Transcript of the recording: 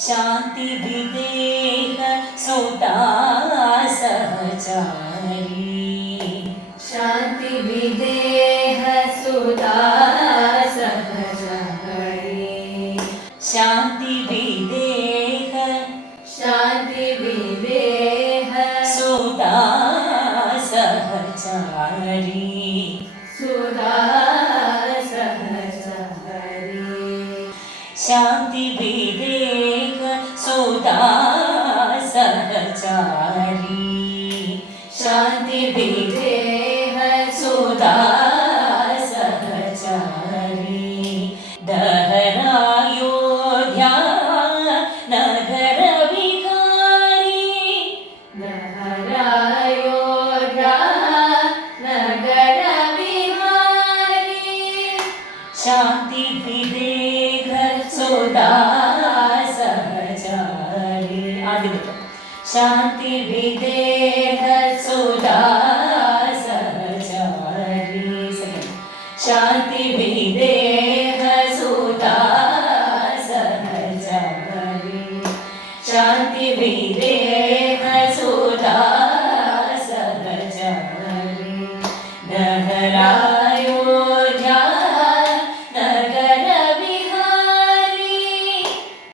शांति विदेह सुता सहचारी शांति विदेह सुता सहचारी शांति विदेह सुता सहचारी सुता सहचारी शांति विदेह सुता सहचारी शांति विदेह सुता सहचारी दहरायोध्या नगर विहारी दहरायोध्या नगर विहारी शांति विदेह सुता सहचारी आगे शांति विदेह सुता सहचारी शांति विदेह सुता सहचारी शांति विदेह